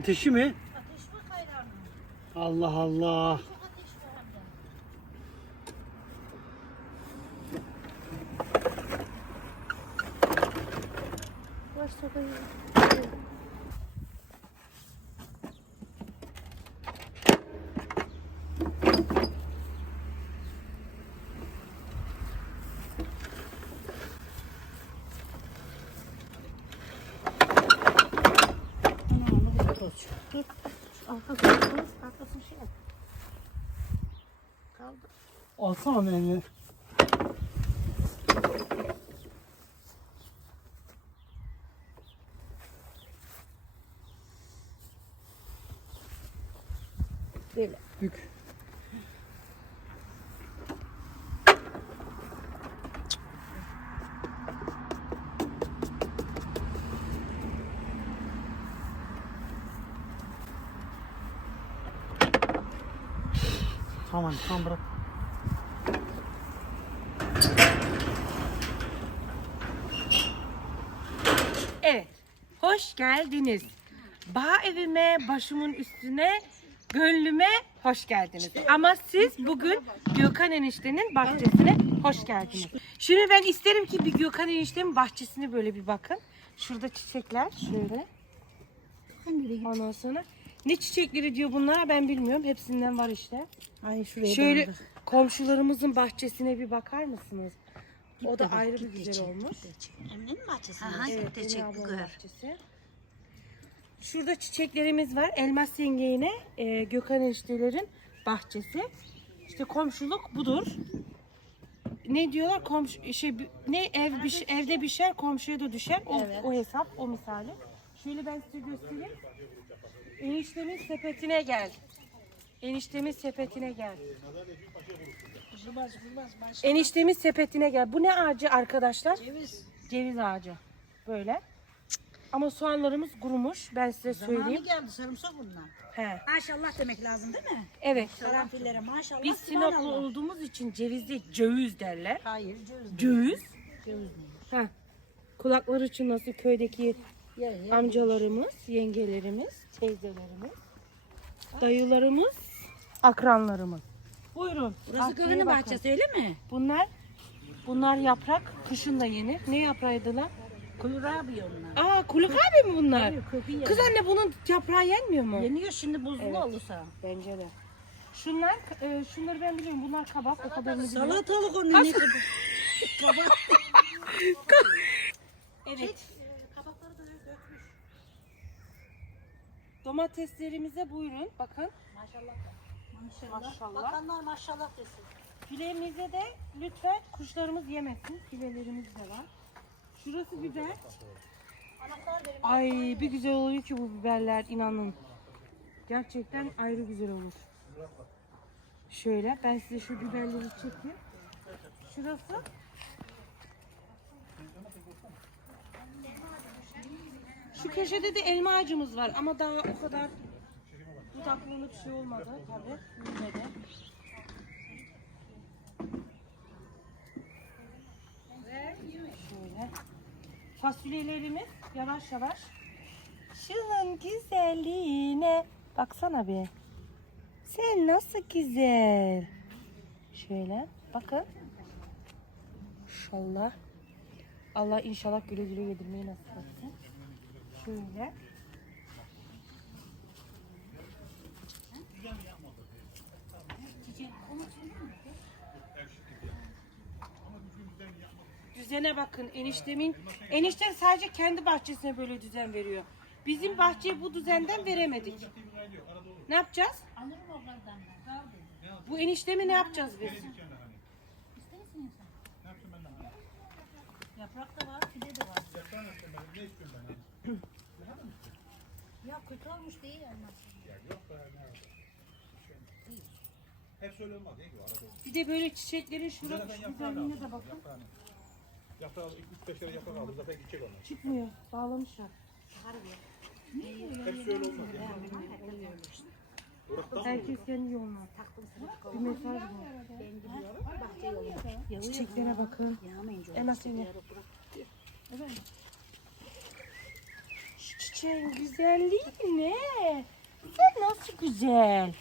Ateşi mi? Ateş mi kaynar mı? Allah Allah. Çok ateş var hem de. Var sobayı. Anamı bir tut. Git. Arkasını arkasını şey yap. Kaldır. Alsana beni. Böyle. Bük. Tamam tamam bırak. Evet. Hoş geldiniz. Bağ evime, başımın üstüne, gönlüme hoş geldiniz. Ama siz bugün Gökhan eniştenin bahçesine hoş geldiniz. Şimdi ben isterim ki bir Gökhan eniştemin bahçesine böyle bir bakın. Şurada çiçekler şöyle. Ondan sonra ne çiçekleri diyor bunlara ben bilmiyorum. Hepsinden var işte. Ay şuraya Şöyle döndür. komşularımızın bahçesine bir bakar mısınız? O da bak, ayrı bir güzel çek, olmuş. Emre'nin bahçesi mi? Evet, Emine bahçesi. Şurada çiçeklerimiz var. Elmas yengeğine e, Gökhan eniştelerin bahçesi. İşte komşuluk budur. Ne diyorlar? Komşu şey ne ev biş- evde bişer, komşuya da düşer. O, Evet. o hesap, o misali. Şöyle ben size göstereyim. Eniştemin sepetine gel. Eniştemin sepetine gel. Zıbaz baş. Eniştemin sepetine gel. Bu ne ağacı arkadaşlar? Ceviz. Ceviz ağacı. Böyle. Ama soğanlarımız kurumuş. Ben size Zamanı söyleyeyim. geldi sarımsak bunlar. He. Maşallah demek lazım değil mi? Evet. Karanfillere maşallah. Biz Sinoplu olduğumuz için cevizde ceviz derler. Hayır ceviz. değil. Ceviz. Ceviz değil. Heh. Kulakları çınlasın köydeki Ye, ye. amcalarımız, yengelerimiz, teyzelerimiz, dayılarımız, akranlarımız. Buyurun. Burası bahçeye bakın. bahçesi öyle mi? Bunlar bunlar yaprak kışın da yenir. Ne yaprağıydı lan? Kurabiye onlar. Aa kulak abi mi bunlar? Kökü Kız anne bunun yaprağı yenmiyor mu? Yeniyor şimdi buzlu Evet. olursa. Bence de. Şunlar, e, şunları ben biliyorum. Bunlar kabak, o kadarını biliyorum. Salatalık onun ne kadar. Kabak. Evet. Kabakları da dökmüş. Domateslerimize buyurun. Bakın. Maşallah. Maşallah. Maşallah. Bakanlar maşallah desin. Filemize de lütfen kuşlarımız yemesin. Filelerimiz de var. Şurası biber. Ay bir güzel oluyor ki bu biberler inanın. Gerçekten ayrı güzel olur. Şöyle ben size şu biberleri çekeyim. Şurası. Şu köşede de elma ağacımız var ama daha o kadar budaklanıp şey olmadı tabii. Büyümedi. Şöyle. Fasulyelerimiz yavaş yavaş. Şunun güzelliğine baksana bir. Sen nasıl güzel. Şöyle bakın. İnşallah. Allah inşallah güle güle yedirmeyi nasip etsin. Şöyle. Düzene bakın eniştemin. Eniştem sadece kendi bahçesine böyle düzen veriyor. Bizim bahçeye bu düzenden veremedik. Ne yapacağız? Alırım oradan. Kaldı. Bu eniştemi ne yapacağız biz? Yaprak da var, fide de var. ya kötü olmuş değil elmas. Hep öyle olmaz değil mi? Arada Bir de böyle çiçeklerin şurası şu güzelliğine de bakın. Yaprağı 3-5 kere yaprak aldı zaten gidecek onlar. Çıkmıyor. Bağlamışlar. Hep öyle olmaz yani. Herkes kendi yoluna. Bir mesaj var. Çiçeklere bakın. Yağmayınca Elmas seni. Şu çiçeğin güzelliği ne? Sen nasıl güzel?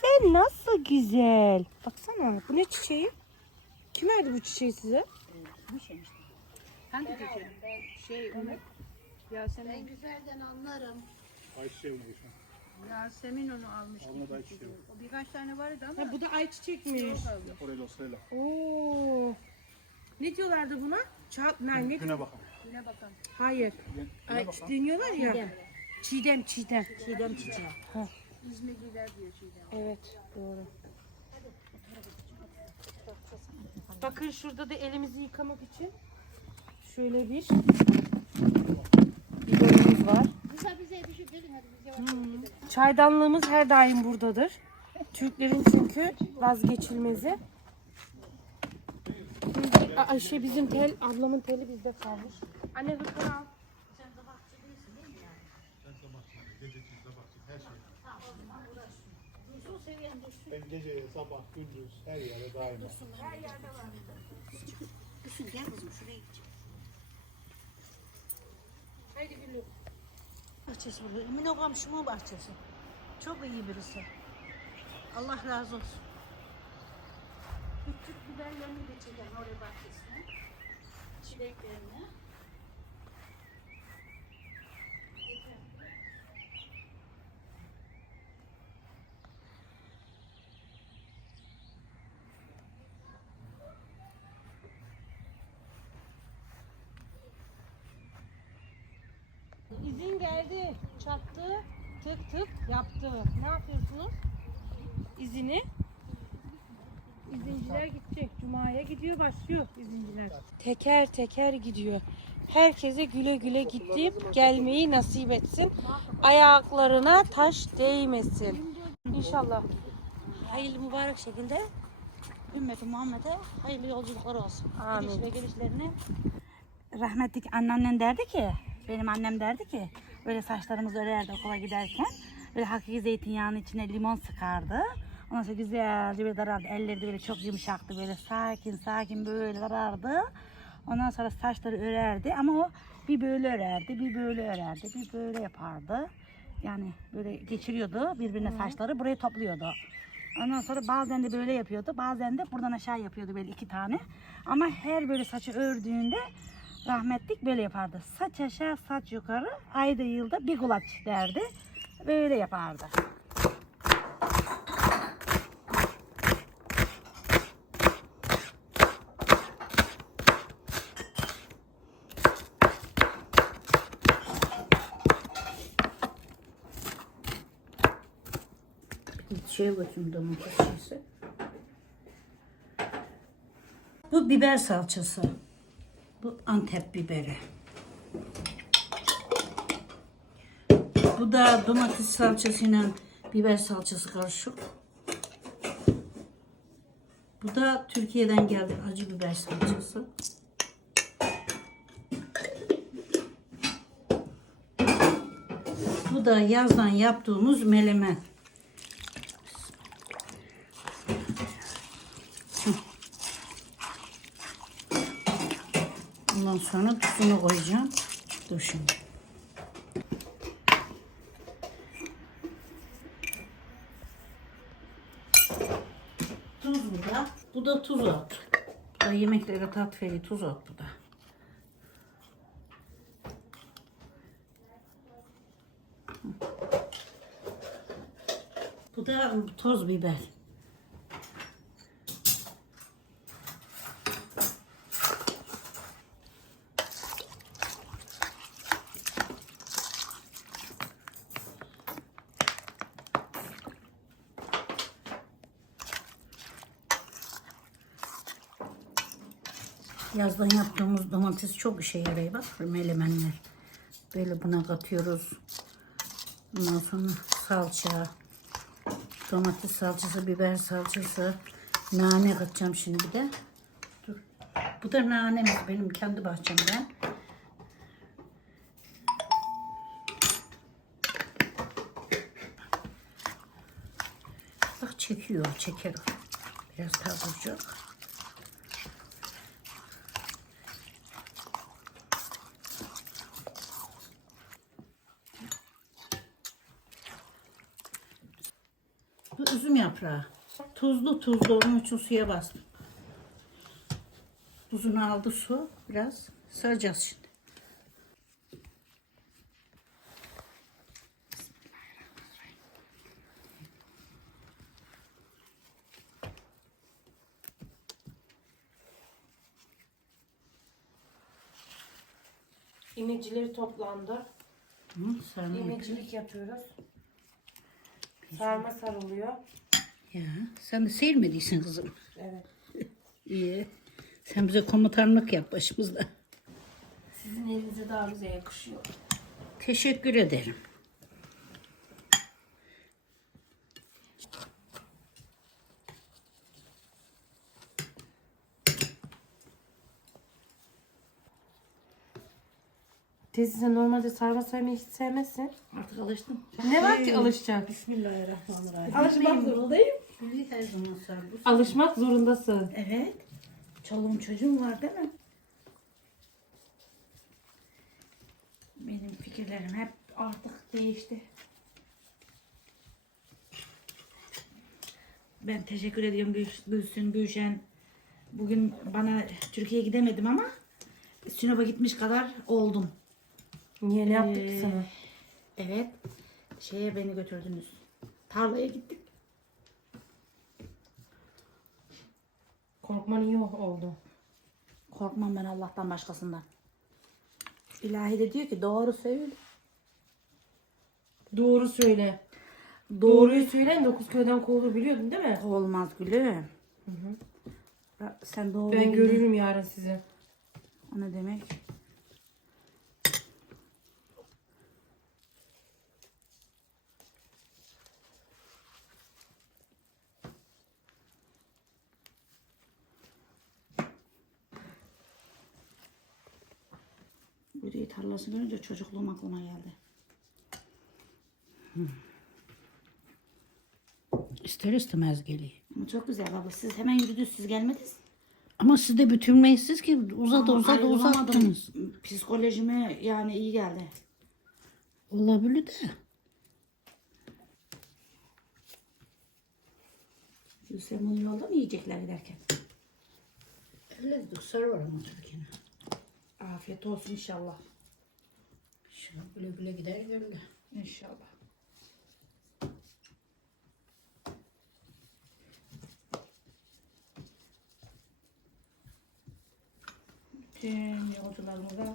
Sen nasıl güzel? Baksana bu ne çiçeği? Kim verdi bu çiçeği size? Hangi çiçeği? Şey onu Yasemin. güzelden anlarım. Ayçiçeği mi? Yasemin onu almış. Alma da ayçiçeği. O birkaç tane vardı ama Ha, bu da ayçiçekmiş. Orayla sırayla. Oo. Ne diyorlardı buna? Çal, ne, ne? Güne bakalım. yine bakalım. Hayır. Güne Ay, bakalım. deniyorlar ya. Çiğdem, çiğdem. Çiğdem çiçeği. İzmirliler diyor Çiğdem. Evet, doğru. Bakın şurada da elimizi yıkamak için şöyle bir bidonumuz var. Gidelim. Çaydanlığımız her daim buradadır. Türklerin çünkü vazgeçilmezi. Ayşe bizim tel, ablamın teli bizde kalmış. Anne hırkanı al. Ben gece, sabah, gündüz her yere daima. Düşün gel kızım şuraya gideceğim. Haydi gülüm. Bahçesi burada. Emin o komşumun bahçesi. Çok iyi birisi. Allah razı olsun. Küçük biberlerini de çekelim oraya bahçesine. Çileklerini. Geldi. Çattı. Tık tık yaptı. Ne yapıyorsunuz? İzini. İzinciler gidecek. Cuma'ya gidiyor başlıyor izinciler. Teker teker gidiyor. Herkese güle güle gittim. Gelmeyi nasip etsin. Ayaklarına taş değmesin. İnşallah. Hayırlı mübarek şekilde ümmeti Muhammed'e hayırlı yolculuklar olsun. Amin. Gidiş ve gelişlerini rahmetlik anneannen derdi ki, benim annem derdi ki, böyle saçlarımızı örerdi okula giderken, böyle hakiki zeytinyağının içine limon sıkardı. Ondan sonra güzelce böyle darardı. Elleri de böyle çok yumuşaktı. Böyle sakin sakin böyle darardı. Ondan sonra saçları örerdi ama o bir böyle örerdi, bir böyle örerdi, bir böyle yapardı. Yani böyle geçiriyordu birbirine saçları burayı topluyordu. Ondan sonra bazen de böyle yapıyordu. Bazen de buradan aşağı yapıyordu böyle iki tane. Ama her böyle saçı ördüğünde rahmetlik böyle yapardı. Saç aşağı saç yukarı ayda yılda bir kulaç derdi. Böyle yapardı. Şeye bakayım domates şeysi. Bu biber salçası. Antep biberi. Bu da domates salçasıyla biber salçası karışık. Bu da Türkiye'den geldi acı biber salçası. Bu da yazdan yaptığımız melemen. Ondan sonra tuzunu koyacağım. Dur şimdi. Tuz bu da. Bu da tuz at. Bu da yemeklere tat veriyor. Tuz at bu da. Bu da toz biber. Yazdan yaptığımız domates çok işe yarıyor bak melemenler. Böyle buna katıyoruz. Ondan sonra salça, domates salçası, biber salçası, nane katacağım şimdi de. Dur. Bu da nanemiz benim kendi bahçemden. Bak çekiyor, çeker o. Biraz daha duracak. Bu üzüm yaprağı. Tuzlu tuzlu onun için suya bastım. Buzunu aldı su biraz. Saracağız şimdi. İmecileri toplandı. Hı. İmecilik yapıyoruz. Sarma sarılıyor. Ya sen de seyirmediysen kızım. Evet. İyi. Sen bize komutanlık yap başımızda. Sizin elinize daha güzel yakışıyor. Teşekkür ederim. Teyze sen normalde sarma saymayı hiç sevmezsin. Artık alıştım. Ne var ki alışacak? Bismillahirrahmanirrahim. Alışmak zorundayım. Biz her zaman sar. Bu Alışmak zorundasın. Evet. Çoluğum çocuğum var değil mi? Benim fikirlerim hep artık değişti. Ben teşekkür ediyorum Gül- Gülsün, Gülşen. Bugün bana Türkiye'ye gidemedim ama Sinop'a gitmiş kadar oldum. Niye ne yaptık Ee, ki sana? Evet. Şeye beni götürdünüz. Tarlaya gittik. Korkman iyi oldu. Korkmam ben Allah'tan başkasından. İlahi de diyor ki doğru söyle. Doğru söyle. Doğru Doğruyu söyleyin dokuz köyden kovulur biliyordun değil mi? olmaz gülüm. Sen doğru Ben görürüm yarın sizi. O ne demek? Biri tarlasını görünce çocukluğum aklıma geldi. Hmm. İster istemez geliyor. Ama çok güzel baba. Siz hemen yürüdünüz. Siz gelmediniz. Ama siz de bütünleşsiz ki uzadı Ama uzadı ayrılamadım. uzattınız. Psikolojime yani iyi geldi. Olabilir de. Gülsem onu yolda mı yiyecekler giderken? Öyle duksar var ama Türkiye'nin. Afiyet olsun inşallah. Şuna güle güle gider görürler. İnşallah. Bütün yolcularımıza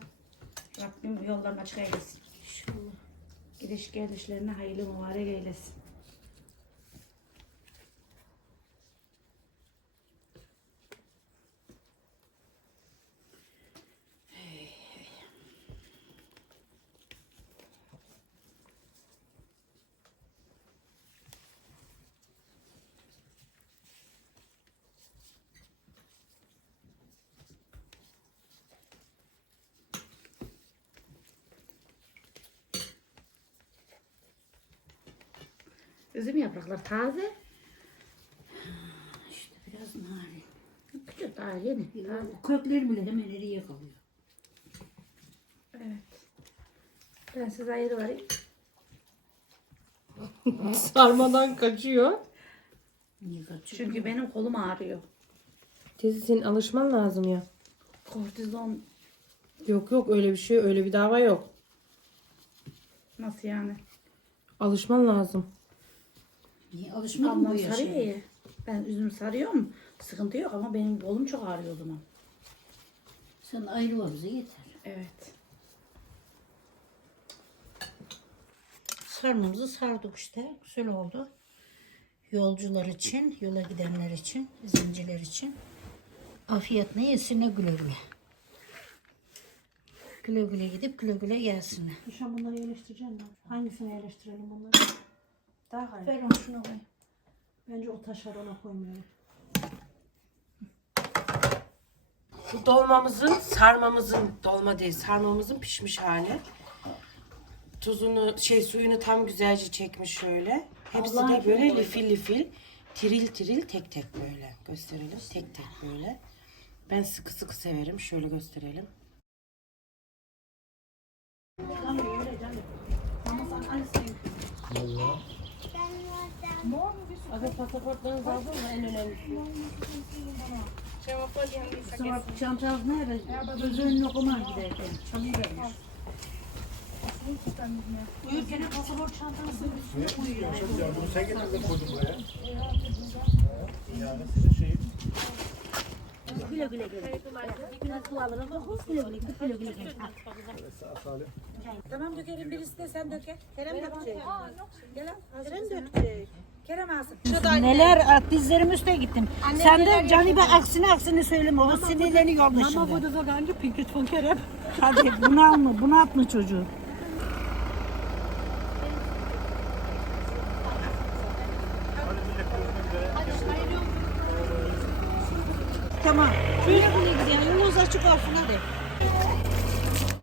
Rabbim yollarını açık eylesin. İnşallah. Gidiş gelişlerine hayırlı mübarek eylesin. Üzüm yaprakları taze. İşte biraz narin. Küçük daha yeni. Ya, o kökleri bile hemen eriye kalıyor. Evet. Ben size ayrı varayım. Sarmadan kaçıyor. Niye kaçıyor? Çünkü benim kolum ağrıyor. Teyze senin alışman lazım ya. Kortizon Yok yok öyle bir şey öyle bir dava yok. nasıl yani? Alışman lazım. Niye alışmadın mı bu Ablam yaşa? sarıyor ya. Ben üzüm sarıyorum. Sıkıntı yok ama benim kolum çok ağrıyor o zaman. Sen ayrı var bize yeter. Evet. Sarmamızı sardık işte. Güzel oldu. Yolcular için, yola gidenler için, zinciler için. Afiyet ne yesinler güle güle. Güle güle gidip güle güle gelsinler. Düşen bunları yerleştireceğim mi? Hangisini yerleştirelim bunları? Daha hayır. Ver onu şuna koy. Bence o taşları ona koymayalım. Bu dolmamızın, sarmamızın, dolma değil, sarmamızın pişmiş hali. Tuzunu, şey suyunu tam güzelce çekmiş şöyle. Hepsi Allah'ın de böyle keyfi. lifil lifil, tiril tiril tek tek böyle gösterelim. Tek tek böyle. Ben sıkı sıkı severim. Şöyle gösterelim. Vallahi Aga pasaportlarınızı aldın mı en önemlisi? Sabah çantanız nerede? Gözünün okuma giderken. Çalıyı vermiş. Uyurken hep pasaport çantasını üstüne koyuyor. Ya bunu sen getirdin koydun buraya. Yani sizin şeyin Güle güle gelin. Biraz su alırım. Güle güle güle güle gelin. sağ salim. Tamam dökerim birisi de sen döke. Kerem dökecek. Gel al. Kerem dökecek. Kerem. Neler dizlerim üstüne gittim. Sen de Canibe aksine aksine söyleme. O sinirlerini yorma şimdi. da sokanca Pinky von Kerem. Hadi bunu alma. Bunu atma çocuğu.